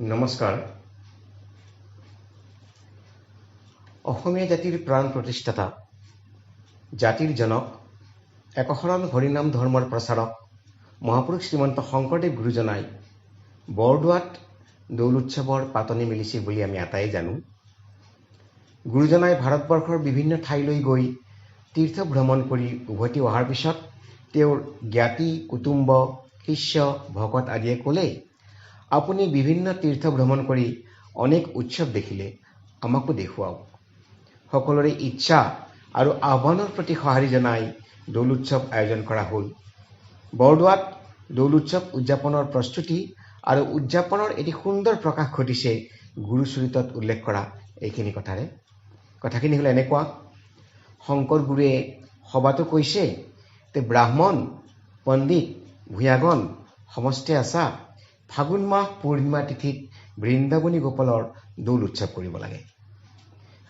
নমস্কাৰ। অসমীয়া জাতিৰ প্ৰাণ প্ৰতিষ্ঠাতা, জাতিৰ জনক, একশৰণ হৰিনাম ধৰ্মৰ প্ৰচাৰক মহাপুৰুষ শ্ৰীমন্ত শংকৰদেৱ গুৰুজনাই বৰদোৱাত দৌল উৎসৱৰ পাতনি মেলিছিল বুলি আমি আটাই জানো। গুৰুজনাই ভাৰতবৰ্ষৰ বিভিন্ন ঠাইলৈ গৈ তীৰ্থ ভ্ৰমণ কৰি উভতি অহাৰ পিছত তেওঁৰ জ্ঞাতি কুটুম্ব শিষ্য ভকত আদিয়ে ক'লে, আপুনি বিভিন্ন তীৰ্থ ভ্ৰমণ কৰি অনেক উৎসৱ দেখিলে, আমাকো দেখুৱাওক। সকলোৰে ইচ্ছা আৰু আহ্বানৰ প্ৰতি সঁহাৰি জনাই দৌল উৎসৱ আয়োজন কৰা হ'ল। বৰদোৱাত দৌল উৎসৱ উদযাপনৰ প্ৰস্তুতি আৰু উদযাপনৰ এটি সুন্দৰ প্ৰকাশ ঘটিছে গুৰুচৰিতত উল্লেখ কৰা এইখিনি কথাৰে। কথাখিনি হ'ল এনেকুৱা: শংকৰ গুৰুৱে সবাতো কৈছে যে ব্ৰাহ্মণ পণ্ডিত ভূঞাগণ সমস্তে আছা, ফাগুন মাহ পূৰ্ণিমা তিথিত বৃন্দাবনী গোপালৰ দৌল উৎসৱ কৰিব লাগে।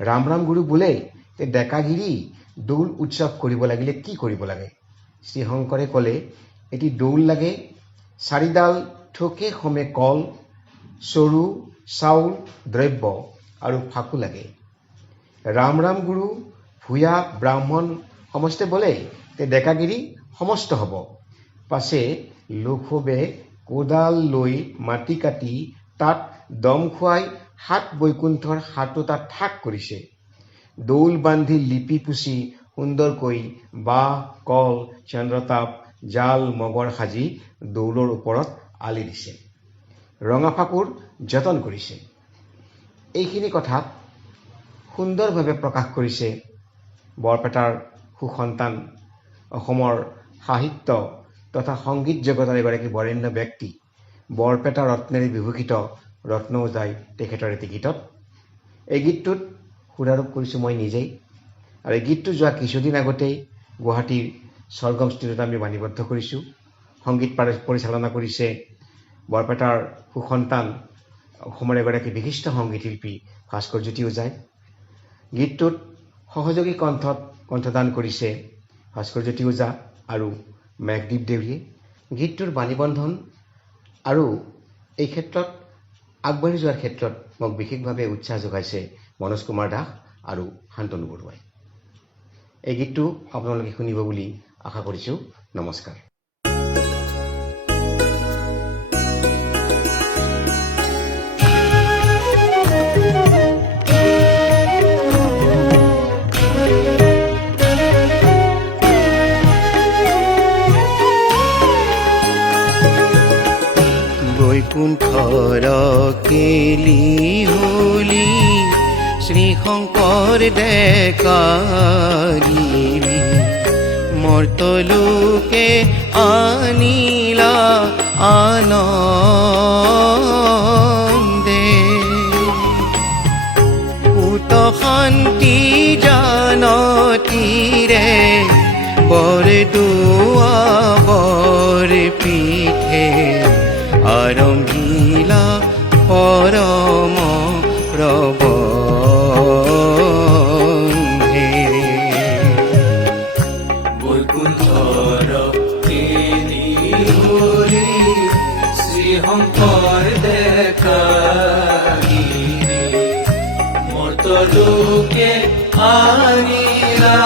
ৰাম ৰাম গুৰু বোলে যে ডেকাগিৰি দৌল উৎসৱ কৰিব লাগিলে কি কৰিব লাগে? শ্ৰীশংকৰে ক'লে, এটি দৌল লাগে, 4ডাল থোকে সমে কল, চৰু চাউল দ্ৰব্য আৰু ফাকু লাগে। ৰাম ৰাম গুৰু ভূঞা ব্ৰাহ্মণ সমস্তে বোলে যে ডেকাগিৰি সমস্ত হ'ব। পাছে লোকসবে কোদাল লৈ মাটি কাটি তাত দম খুৱাই 7 বৈকুণ্ঠৰ 7টা ঠাক কৰিছে। দৌল বান্ধি লিপি পুচি সুন্দৰকৈ বাঁহ কল চন্দ্ৰতাপ জাল মগৰ সাজি দৌলৰ ওপৰত আলি দিছে, ৰঙা ফাকুৰ যতন কৰিছে। এইখিনি কথা সুন্দৰভাৱে প্ৰকাশ কৰিছে বৰপেটাৰ সুসন্তান, অসমৰ সাহিত্য তথা সংগীত জগতৰ এগৰাকী বৰেণ্য ব্যক্তি, বৰপেটা ৰত্নেৰে বিভূষিত ৰত্ন ওজাই তেখেতৰ এটি গীতত। এই গীতটোত সুৰাৰোপ কৰিছোঁ মই নিজেই, আৰু এই গীতটো যোৱা কিছুদিন আগতেই গুৱাহাটীৰ স্বৰ্গম ষ্টুডিঅ'ত আমি বাণীবদ্ধ কৰিছোঁ। সংগীত পৰিচালনা কৰিছে বৰপেটাৰ সুসন্তান, অসমৰ এগৰাকী বিশিষ্ট সংগীত শিল্পী ভাস্কৰজ্যোতি ওজাই। গীতটোত সহযোগী কণ্ঠত কণ্ঠদান কৰিছে ভাস্কৰজ্যোতি ওজা আৰু মেঘদীপ দেউৰীয়ে। গীতটোৰ বাণীবন্ধন আৰু এই ক্ষেত্ৰত আগবাঢ়ি যোৱাৰ ক্ষেত্ৰত মোক বিশেষভাৱে উৎসাহ যোগাইছে মনোজ কুমাৰ দাস আৰু শান্তনু বৰুৱাই। এই গীতটো আপোনালোকে শুনিব বুলি আশা কৰিছোঁ। নমস্কাৰ। বৈকুণ্ঠৰ কেলি হলি শ্ৰীশংকৰ ডেকাগিৰি, মৰ্তলোকে আনিলা আনন্দে, পুত শান্তি জানতীৰে বৰদোৱা বৰ পিঠে আৰম্ভিলা পৰম প্ৰবন্ধে। বৈকুণ্ঠৰ কেলি হলি শ্ৰীশংকৰ ডেকাগিৰি, মৰ্তলোকে আনিলা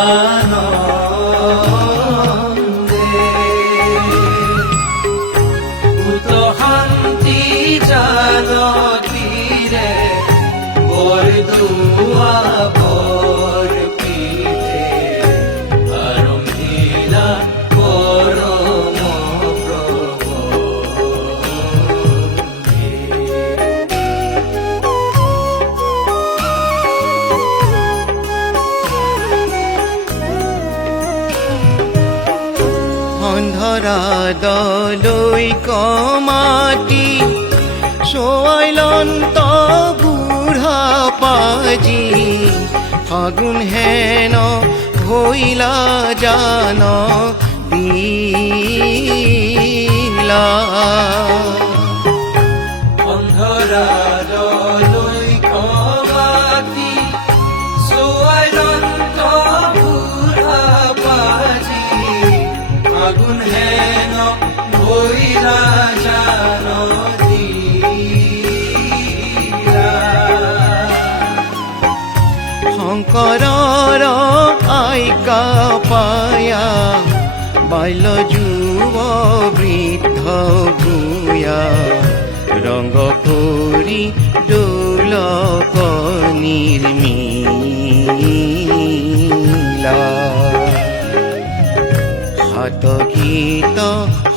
আনন্দে, শান্তি জানতীৰে বৰদোৱা বৰ পিঠে আৰম্ভিলা পৰম প্ৰবন্ধে। অন্ধৰা দলৈ কমাতি সোৱাইলন্ত বুঢ়া পাজি, ফাগুন হেন ভৈলা জান বিলা। অন্ধৰা দলৈ কমাতি সোৱাইলন্ত বুঢ়া পাজি, ফাগুন হেন ভৈলা জান কৰৰ আইকা পায়া বাল্য যুৱ বৃদ্ধ ভূঞা ৰংগ কৰি দোলক নিৰ্মিলা হাত গীত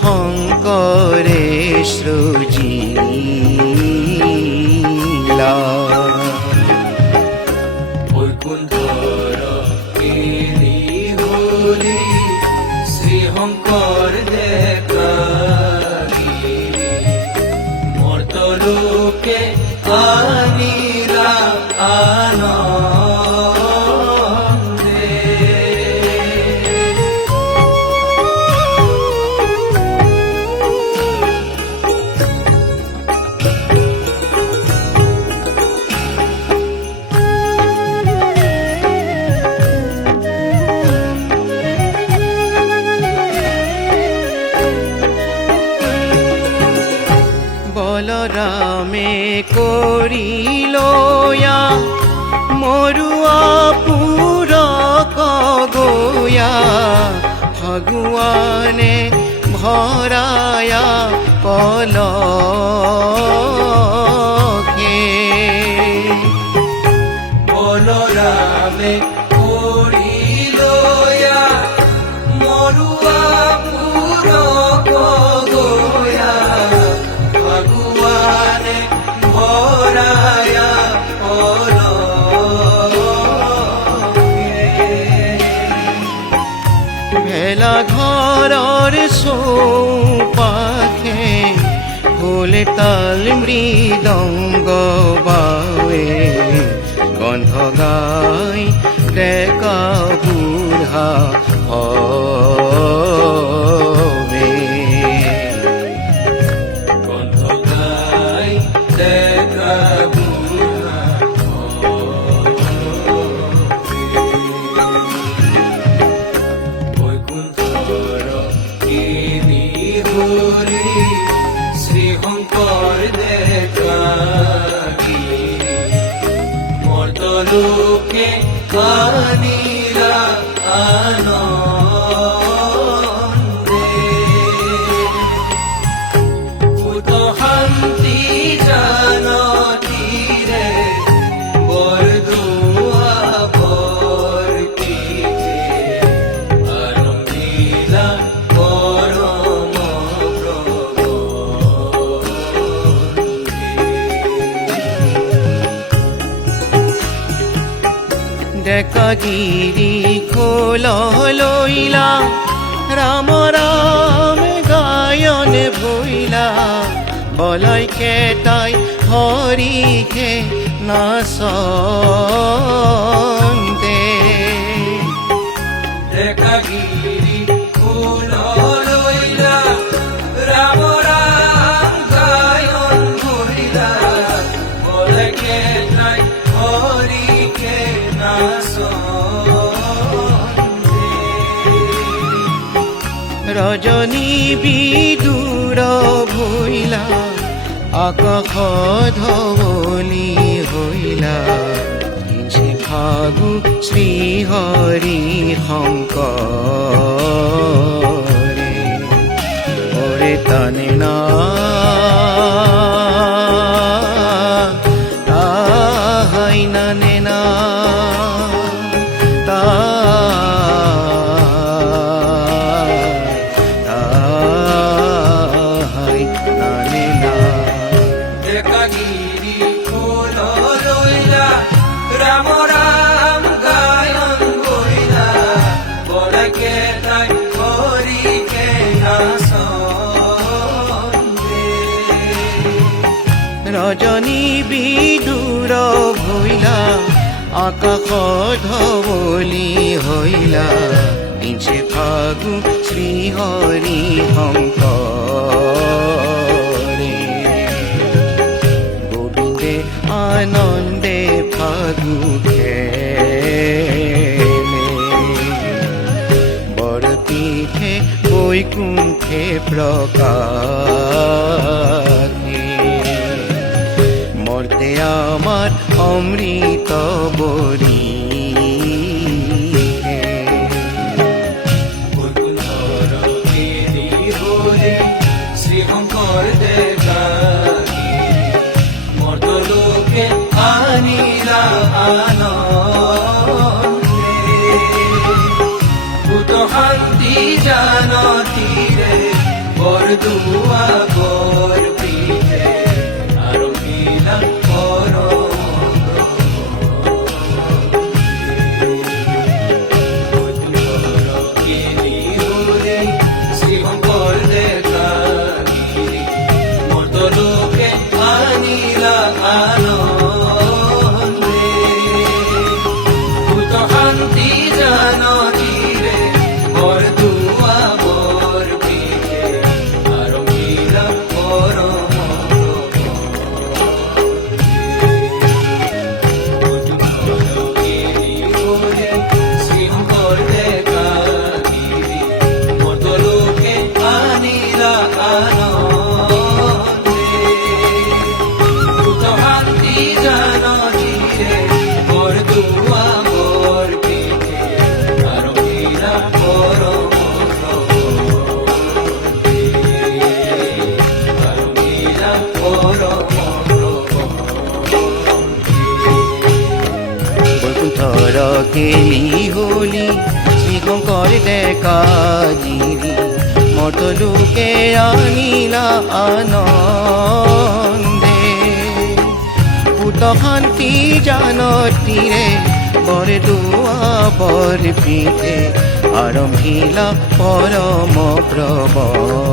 শংকৰে সৃজিলা বৈকুণ্ঠৰ কেলি হলি শ্ৰী শংকৰ দেখা মৰ্তলোকে আনিলা আনন্দে। বলৰামে কৰিলয়া মৰুৱা পুৰক গয়া ভগৱানে ভৰায়া পলকে বলৰামে কৰিলয়া মৰুৱা পুৰক গয়া ভগৱানে ভৰায়া ভেলা ঘৰৰ চৌপাশে খোল তাল মৃদংগ বাৱে গন্ধ গাই ডেকা বুঢ়া হবে কণ্ঠ গাই ডেকা বুঢ়া বৈকুণ্ঠৰ কেলি হলি শ্ৰী শংকৰ দেখা মৰ্তলোকে আনিলা আনন্দে। পুত শান্তি জানতীৰে বৰদোৱা বৰপীঠে আৰম্ভিলা পৰম ডেকাগিৰি খোল লৈলা ৰাম ৰাম গায়ন ভৈলা বলাই কেটাই হৰিকে নাচন্তে ডেকাগিৰি খোল লৈলা ৰাম ৰাম গায়ন ভৈলা বলাই কেটাই হৰিকে নাচন্তে। ৰজনী বিদুৰ ভৈলা আকাশ ধৱলী হইলা ইঞ্চি ফাগু শ্ৰীহৰি শংকৰে ওরে তানে না তাহাই নানে না তাহাই নানে না ডেকাগিরি খোল লইলা রাম রাম গায়ন গইলা বড়কে তাই হরিকে নাচন্দে। রজনী বিদুর ভইলা আকাশ ধবলি হইলা ইঞ্চে ফাগু শ্রীহরি শংকরে গোবিন্দে আনন্দে ফাগু খেলে বড় পিঠে বৈকুণ্ঠে প্রকাশে মর্তে আমার অমৃত বরি জান ধীরে বরদুয়া মোর পিঠে আরমিলা পরম আরমিলা পরম বৈকুণ্ঠৰ খেলি হলি শ্ৰীশংকৰ ডেকা গিৰি মতলোকে আনিলা আনন্দে পুত শান্তি জানতীৰে বৰদুৱা বৰ পিঠে আৰম্ভিলা পৰম প্ৰবন্ধ